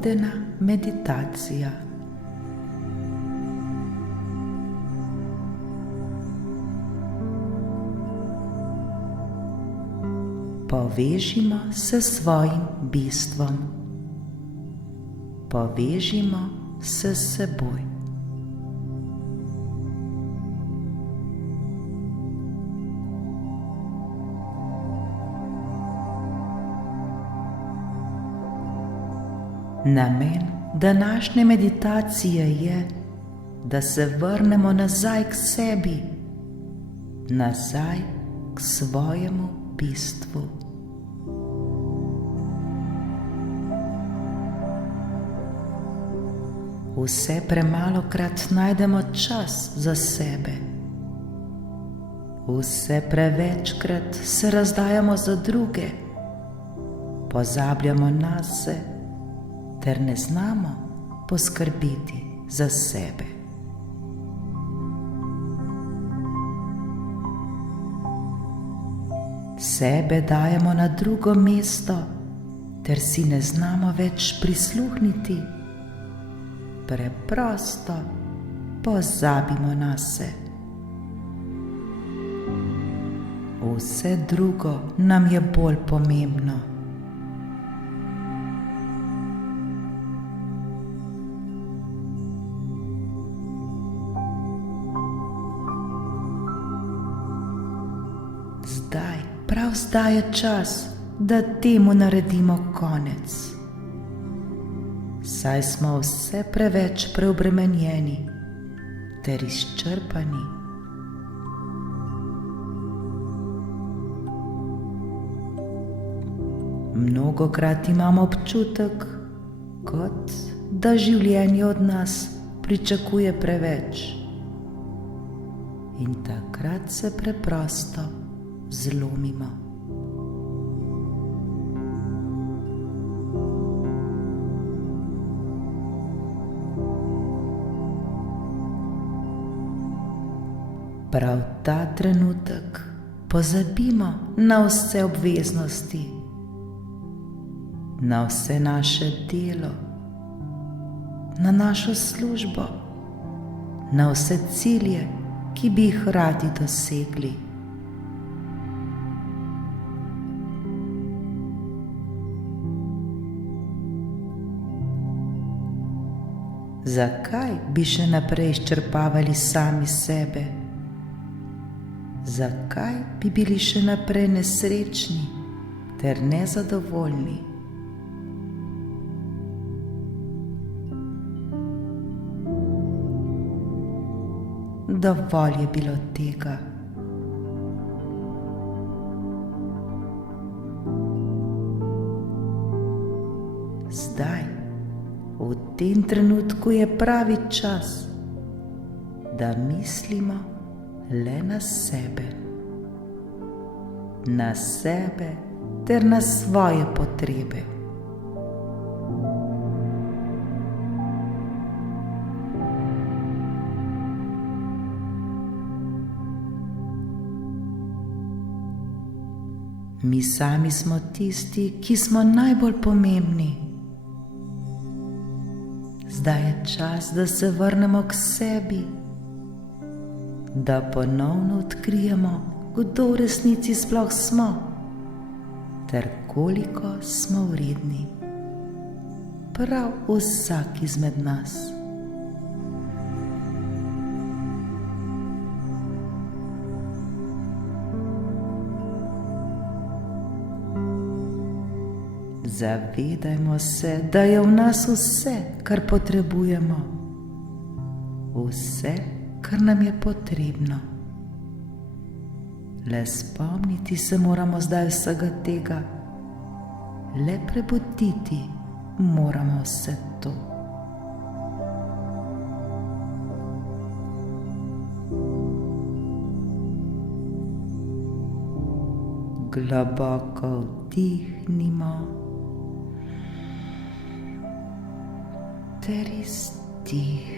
vodena meditacija. Povežimo se s svojim bistvom. Povežimo se s seboj. Namen današnje meditacije je, da se vrnemo nazaj k sebi, nazaj k svojemu bistvu. Vse premalokrat najdemo čas za sebe. Vse prevečkrat se razdajamo za druge, pozabljamo nase ter ne znamo poskrbeti za sebe. Sebe dajemo na drugo mesto ter si ne znamo več prisluhniti. Preprosto pozabimo nase. Vse drugo nam je bolj pomembno. Prav zdaj je čas, da temu naredimo konec. Saj smo vse preveč preobremenjeni ter izčrpani. Mnogokrat imamo občutek, kot da življenje od nas pričakuje preveč. In takrat se preprosto zlomimo. Prav ta trenutek pozabimo na vse obveznosti, na vse naše delo, na našo službo, na vse cilje, ki bi jih radi dosegli. Zakaj bi še naprej izčrpavali sami sebe? Zakaj bi bili še naprej nesrečni ter nezadovoljni? Dovolj je bilo tega. Zdaj, v tem trenutku je pravi čas, da mislimo le na sebe ter na svoje potrebe. Mi sami smo tisti, ki smo najbolj pomembni. Zdaj je čas, da se vrnemo k sebi, da ponovno odkrijemo, kdo v resnici sploh smo, ter koliko smo vredni. Prav vsak izmed nas. Zavedajmo se, da je v nas vse, kar potrebujemo, vse, kar nam je potrebno. Le spomniti se moramo zdaj vsega tega, le prebuditi moramo vse to. Globoko vdihnimo ter izdihnimo.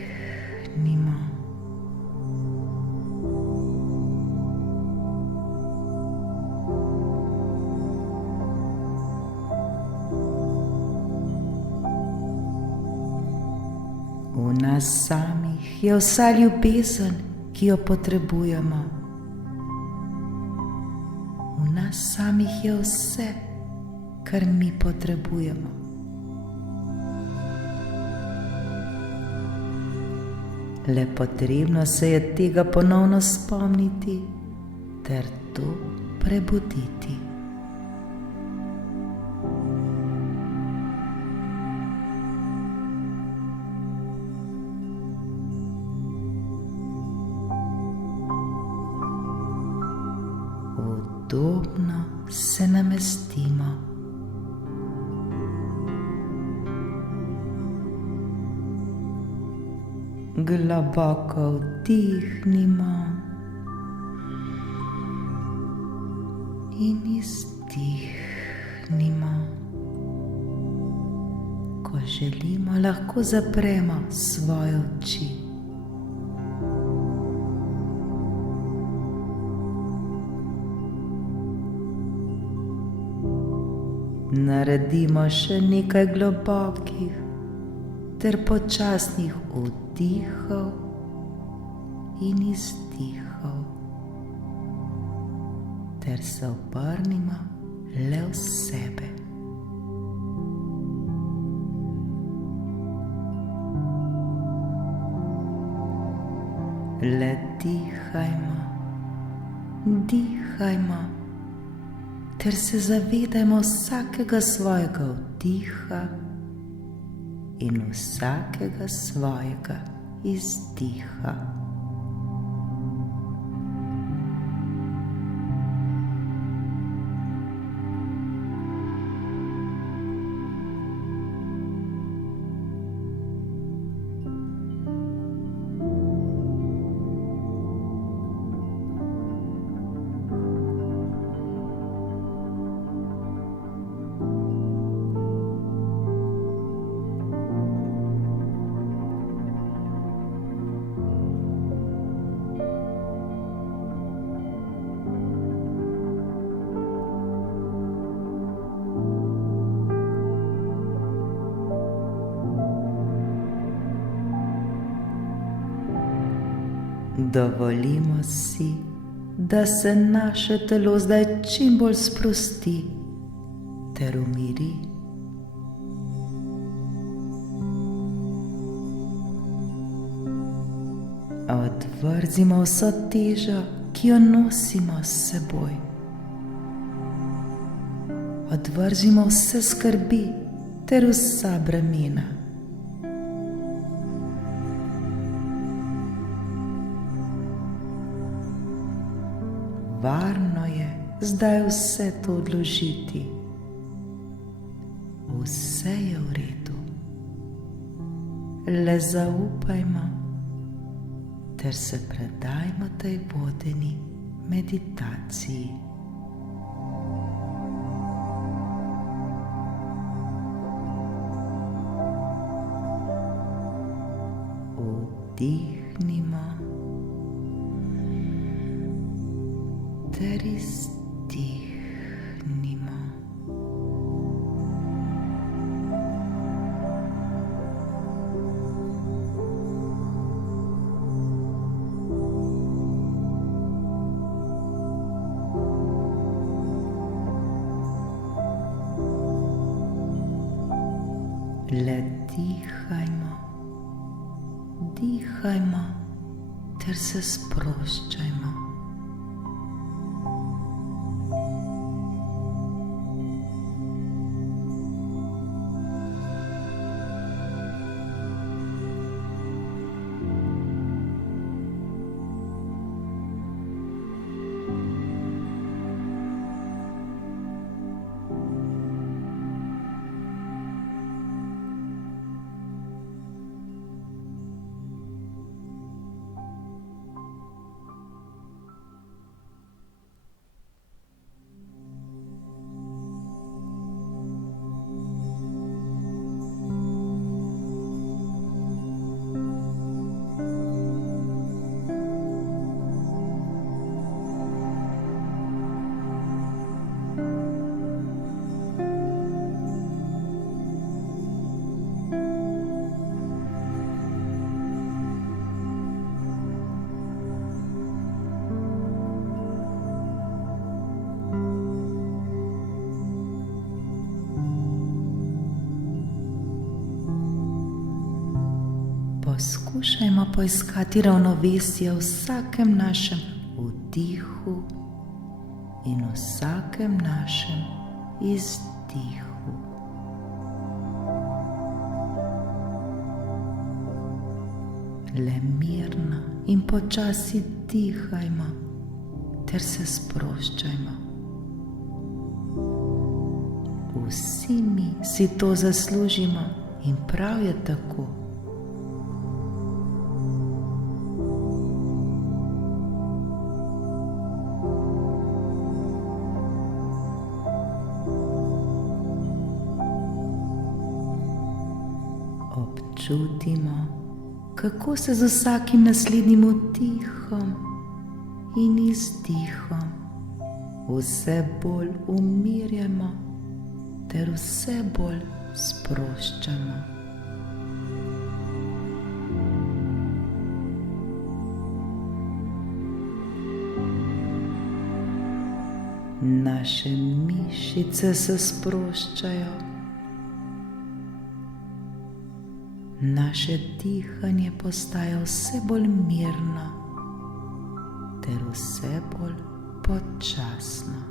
V nas samih je vsa ljubezen, ki jo potrebujemo. V nas samih je vse, kar mi potrebujemo. Le potrebno se je tega ponovno spomniti ter to prebuditi. Udobno se namestimo. Globoko vdihnimo in izdihnimo. Ko želimo, lahko zapremo svoje oči. Naredimo še nekaj globokih ter počasnih vdihov in izdihov, ter se obrnimo le v sebe. Le dihajmo, dihajmo, ter se zavedajmo vsakega svojega vdiha in vsakega svojega izdiha. Dovolimo si, da se naše telo zdaj čim bolj sprosti ter umiri. Odvrzimo vso težo, ki jo nosimo s seboj. Odvrzimo vse skrbi ter vsa bremena. Varno je zdaj vse to odložiti. Vse je v redu. Le zaupajmo ter se predajmo tej vodeni meditaciji. Vdihnimo ter izdihnimo. Le dihajmo, dihajmo ter se sproščajmo. Poskušajmo poiskati ravnovesje v vsakem našem vdihu in v vsakem našem izdihu. Le mirno in počasi dihajmo ter se sproščajmo. Vsi mi si to zaslužimo in prav je tako. Občutimo, kako se z vsakim naslednjim vdihom in izdihom vse bolj umirjamo ter vse bolj sproščamo. Naše mišice se sproščajo, naše dihanje postaja vse bolj mirno ter vse bolj počasno.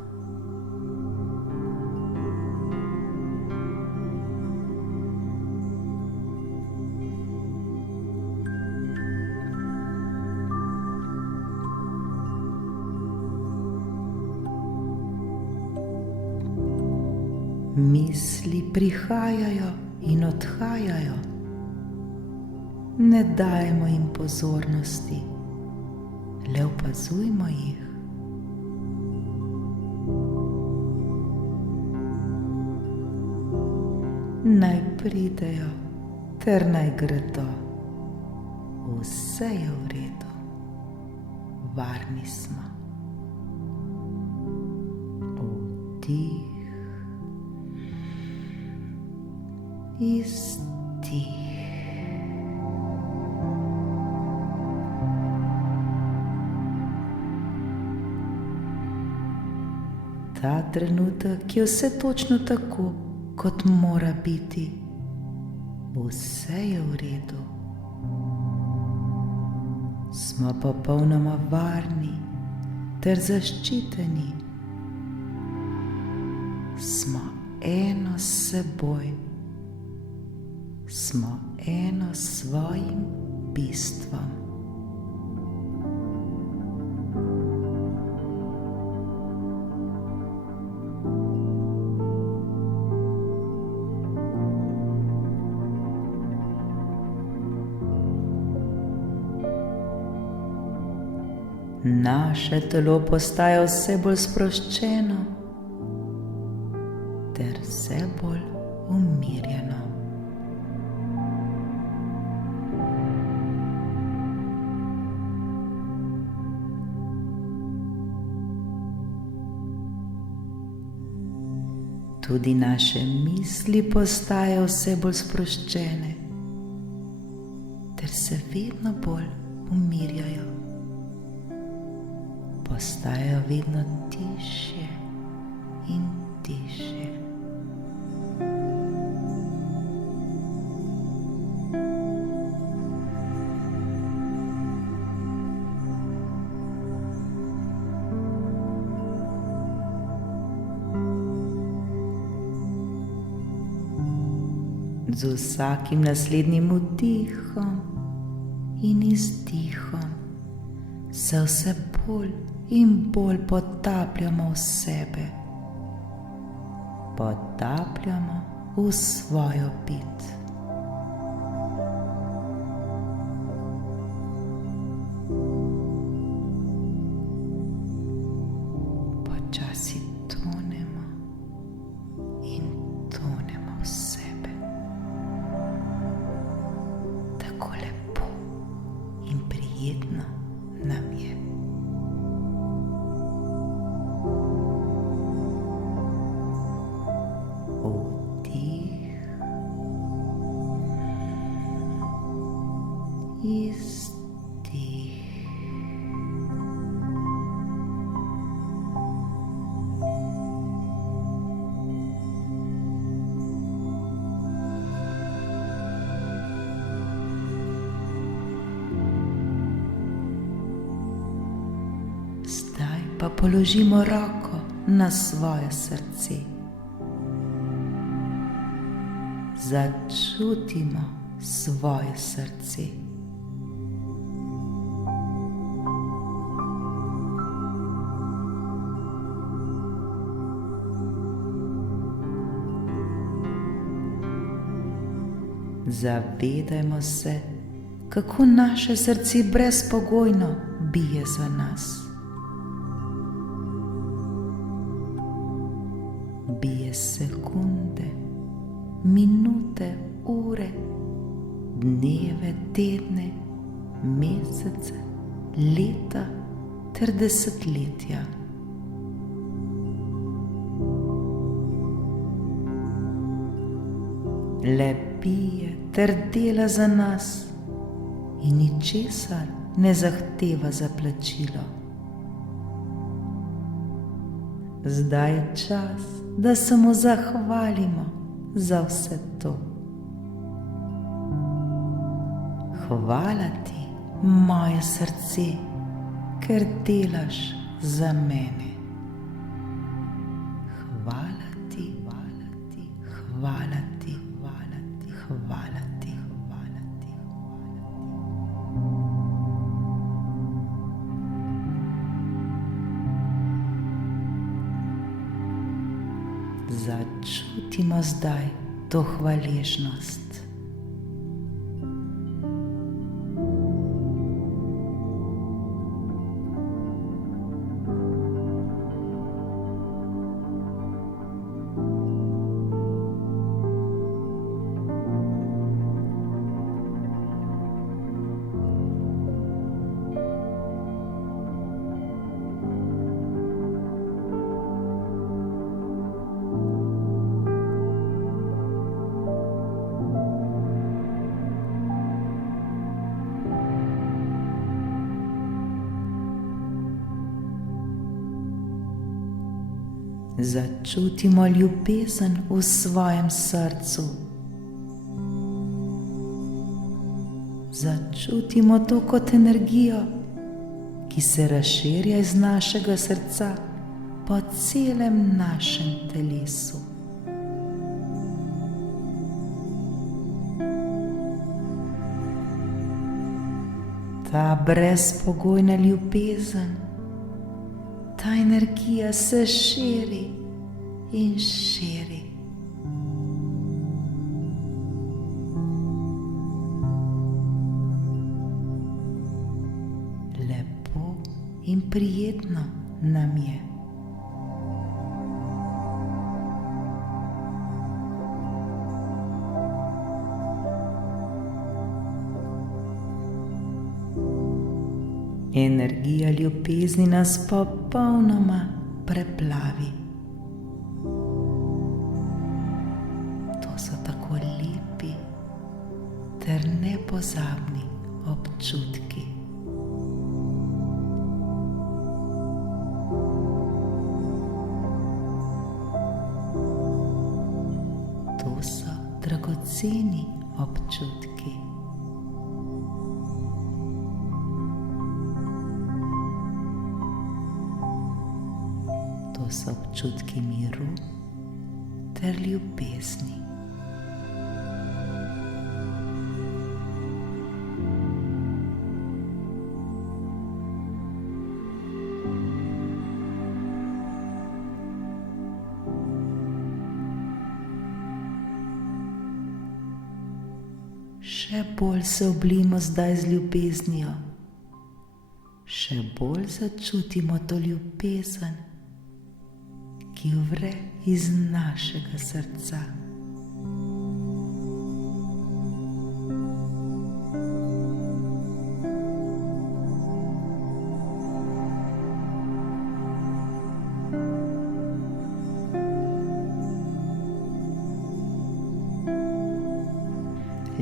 Misli prihajajo in odhajajo. Ne dajmo jim pozornosti, le opazujmo jih. Naj pridejo ter naj gredo. Vse je v redu, varni smo. Vdih, izdih. Ta trenutek je vse točno tako, kot mora biti. Vse je v redu. Smo popolnoma varni ter zaščiteni. Smo eno s seboj. Smo eno s svojim bistvom. Naše telo postaja vse bolj sproščeno ter vse bolj umirjeno. Tudi naše misli postajajo vse bolj sproščene ter se vedno bolj umirjajo. Postajajo vedno tišje in tišje. Z vsakim naslednjim vdihom in izdihom se vse bolj in bolj potapljamo v sebe. Potapljamo v svojo bit. Počasi tonemo in tonemo v sebe. Tako lepo in prijetno nam je. pa položimo roko na svoje srce. Začutimo svoje srce. Zavedajmo se, kako naše srce brezpogojno bije za nas. Bije sekunde, minute, ure, dneve, tedne, mesece, leta ter desetletja. Le bije ter dela za nas in ničesar ne zahteva za plačilo. Zdaj je čas, da se mu zahvalimo za vse to. Hvala ti, moje srce, ker delaš za mene. Hvala ti, hvala ti, hvala ti, hvala ti, hvala ti, hvala ti, Začutimo zdaj to hvaležnost. Začutimo ljubezen v svojem srcu. Začutimo to kot energijo, ki se razširja iz našega srca po celem našem telesu. Ta brezpogojna ljubezen, ta energija se širi in širi. Lepo in prijetno nam je. Energija ljubezni nas popolnoma preplavi. To so tako lepi ter nepozabni občutki. To so dragoceni občutki. To so občutki miru ter ljubezni. Še bolj se oblijmo zdaj z ljubeznijo. Še bolj začutimo to ljubezen, ki vre iz našega srca.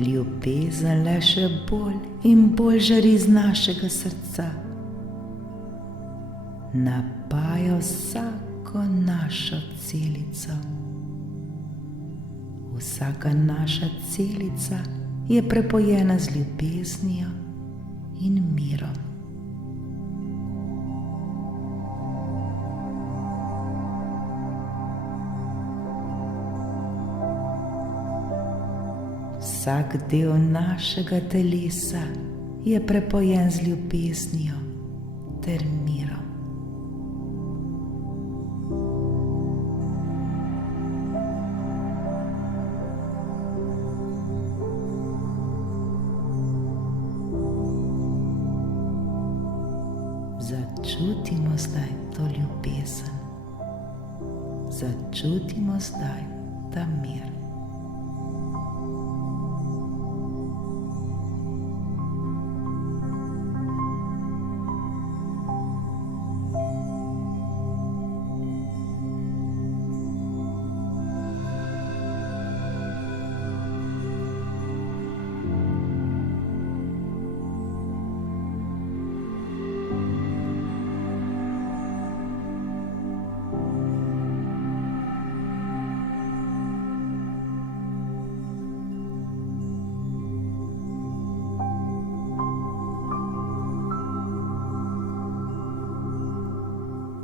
Ljubezen le še bolj in bolj žari iz našega srca. Napaja vsako našo celico. Vsaka naša celica je prepojena z ljubeznijo in mirom. Vsak del našega telesa je prepojen z ljubeznijo ter mirom. Začutimo zdaj to ljubezen. Začutimo zdaj ta mir.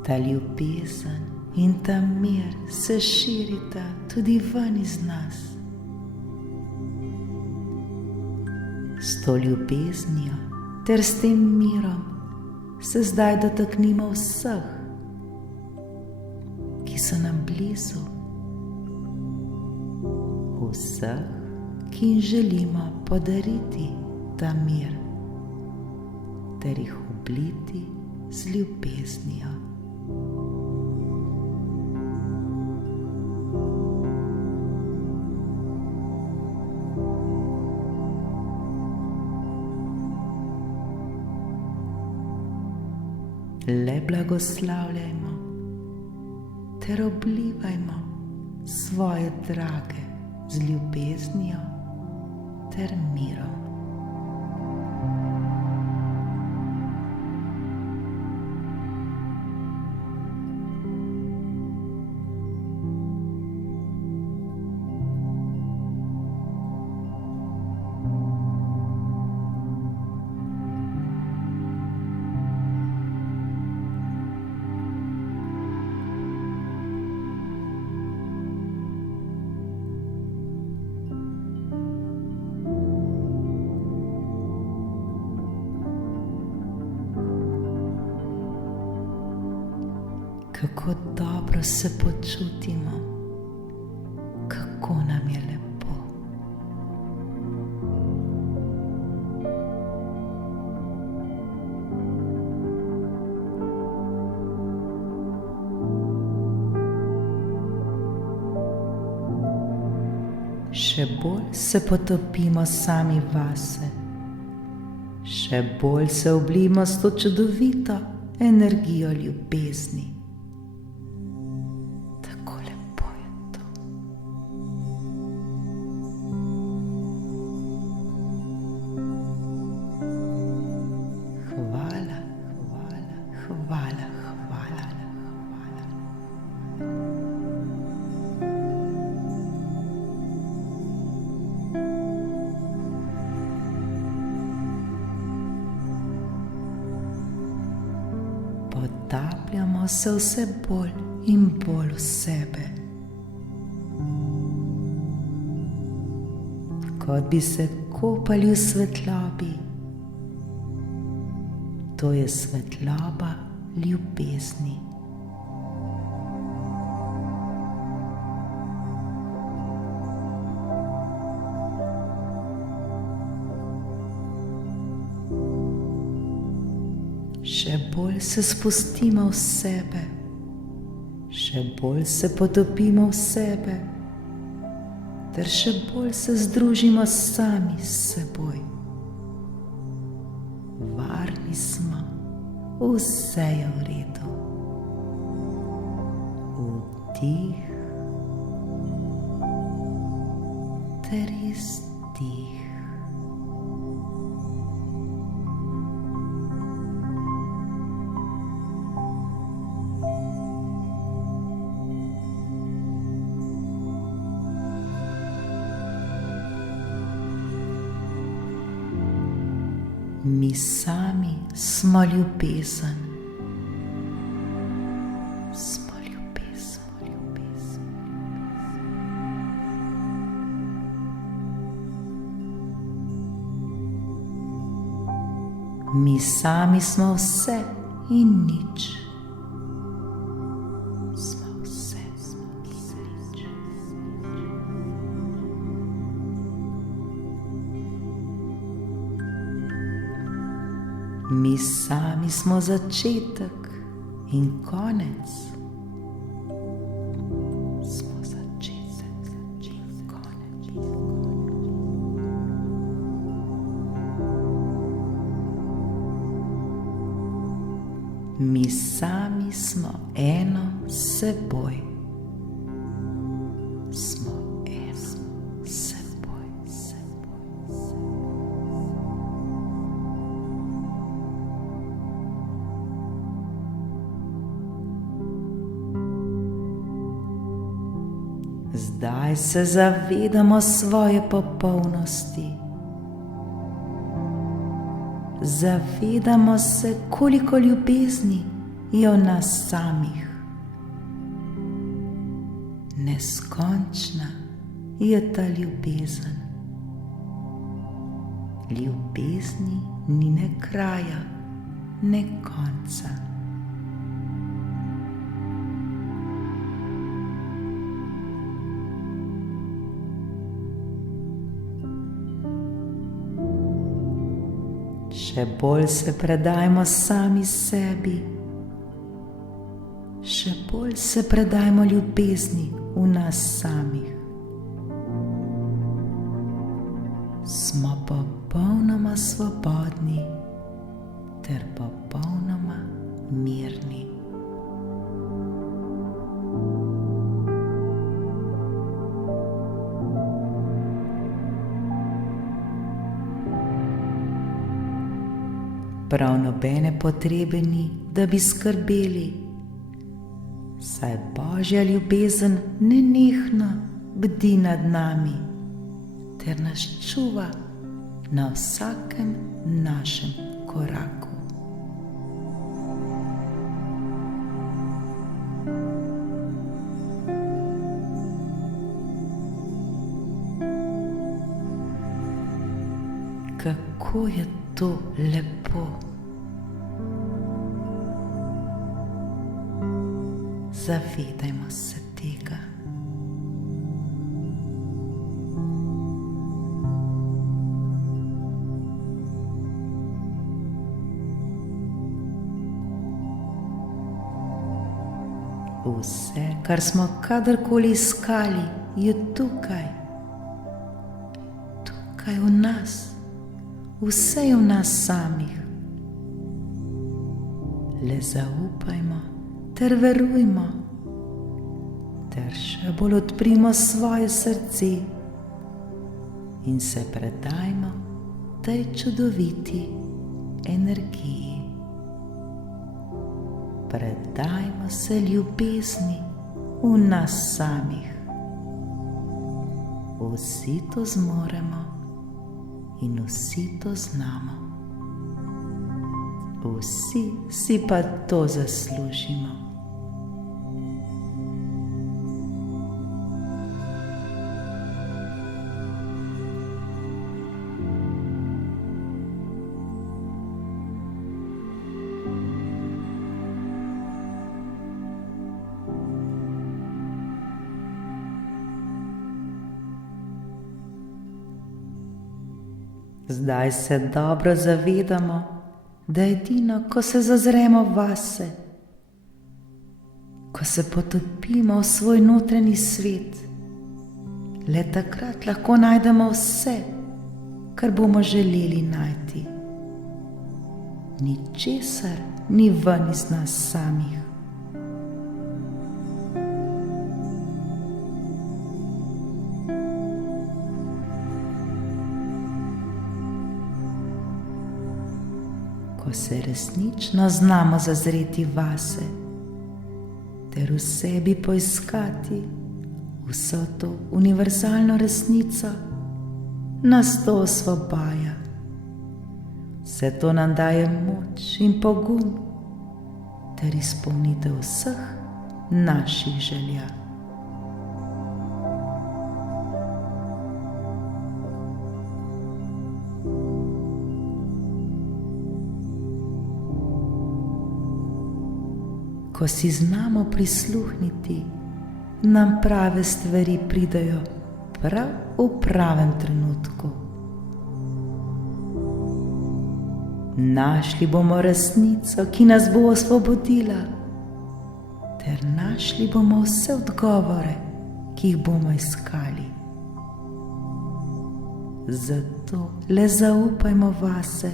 Ta ljubezen in ta mir se širita tudi ven iz nas. S to ljubeznijo ter s tem mirom se zdaj dotaknimo vseh, ki so nam blizu, vseh, ki jim želimo podariti ta mir ter jih obliti z ljubeznijo. Le blagoslavljajmo ter oblivajmo svoje drage z ljubeznijo ter mirom. Kako dobro se počutimo, kako nam je lepo. Še bolj se potopimo sami vase, še bolj se oblijemo s to čudovito energijo ljubezni. Potapljamo se vse bolj in bolj v sebe, kot bi se kopali v svetlobi. To je svetloba ljubezni. Še bolj se spustimo v sebe, še bolj se potopimo v sebe, ter še bolj se združimo sami s seboj. Varni smo, vse je v redu. Vdih ter izdih. Mi sami smo ljubezen. Smo ljubezen. Mi sami smo vse in nič. Smo vse in nič. Mi sami smo začetek in konec. Smo začetek in konec. Mi sami smo eno s seboj. Smo eno s seboj. Zdaj se zavedamo svoje popolnosti. Zavedamo se, koliko ljubezni je v nas samih. Neskončna je ta ljubezen. Ljubezni ni ne kraja, ne konca. Še bolj se predajmo sami sebi, še bolj se predajmo ljubezni v nas samih. Smo popolnoma svobodni ter popolnoma mirni. Prav nobene potrebe ni, da bi skrbeli, saj Božja ljubezen nenehno bdi nad nami ter nas čuva na vsakem našem koraku. Kako je to lepo. Zavedajmo se tega. Vse, kar smo kadarkoli iskali, je tukaj. Tukaj v nas. Vse je v nas samih. Le zaupajmo ter verujmo, ter še bolj odprimo svoje srce in se predajmo tej čudoviti energiji. Predajmo se ljubezni v nas samih. Vsi to zmoremo in vsi to znamo. Vsi si pa to zaslužimo. Zdaj se dobro zavedamo, da edino, ko se zazremo vase, ko se potopimo v svoj notranji svet, le takrat lahko najdemo vse, kar bomo želeli najti. Ničesar ni ven iz nas samih. Ko se resnično znamo zazreti vase ter v sebi poiskati vso to univerzalno resnico, nas to osvobaja. Vse to nam daje moč in pogum ter izpolnitev vseh naših želja. Ko si znamo prisluhniti, nam prave stvari pridejo prav v pravem trenutku. Našli bomo resnico, ki nas bo osvobodila, ter našli bomo vse odgovore, ki jih bomo iskali. Zato le zaupajmo vase,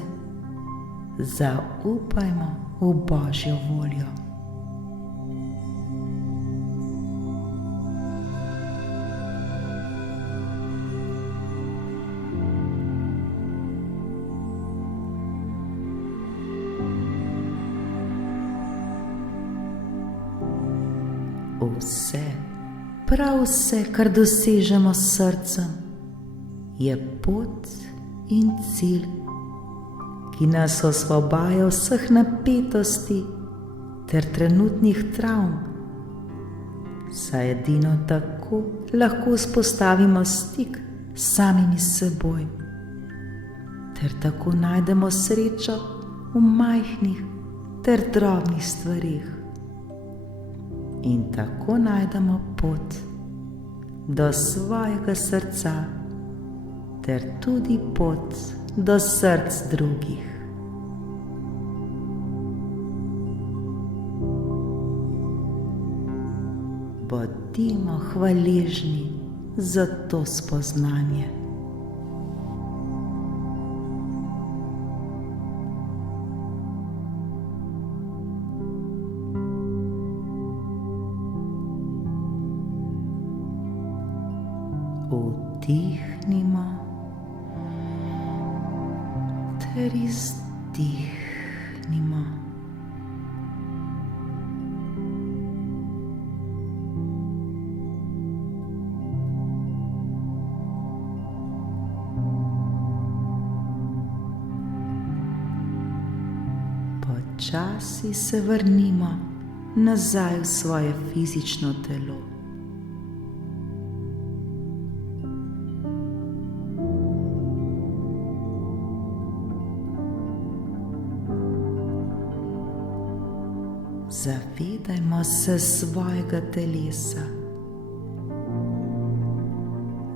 zaupajmo v Božjo voljo. Vse, prav vse, kar dosežemo s srcem, je pot in cilj, ki nas osvobaja vseh napetosti ter trenutnih travm, saj edino tako lahko vzpostavimo stik s samimi seboj, ter tako najdemo srečo v majhnih ter drobnih stvarih. In tako najdemo pot do svojega srca, ter tudi pot do src drugih. Bodimo hvaležni za to spoznanje. Vdihnimo ter izdihnimo. Počasi se vrnimo nazaj v svoje fizično telo. Zavedajmo se svojega telesa.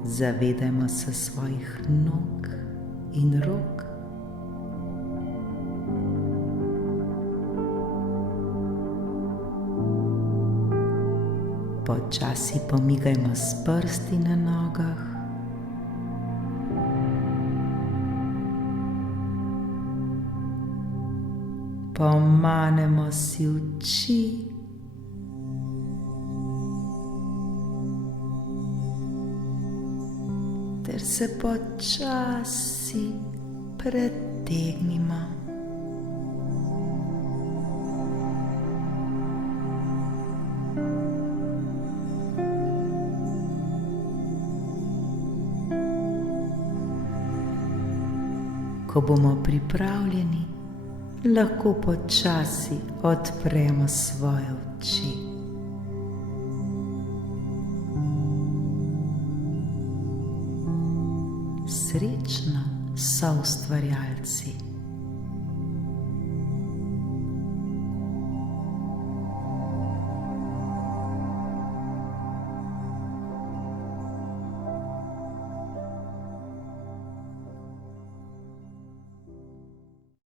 Zavedajmo se svojih nog in rok. Počasi pomigajmo s prsti na nogah. Pomanemo si oči. Ter se počasi pretegnimo. Ko bomo pripravljeni, lahko počasi odpremo svoje oči. Srečno, soustvarjalci.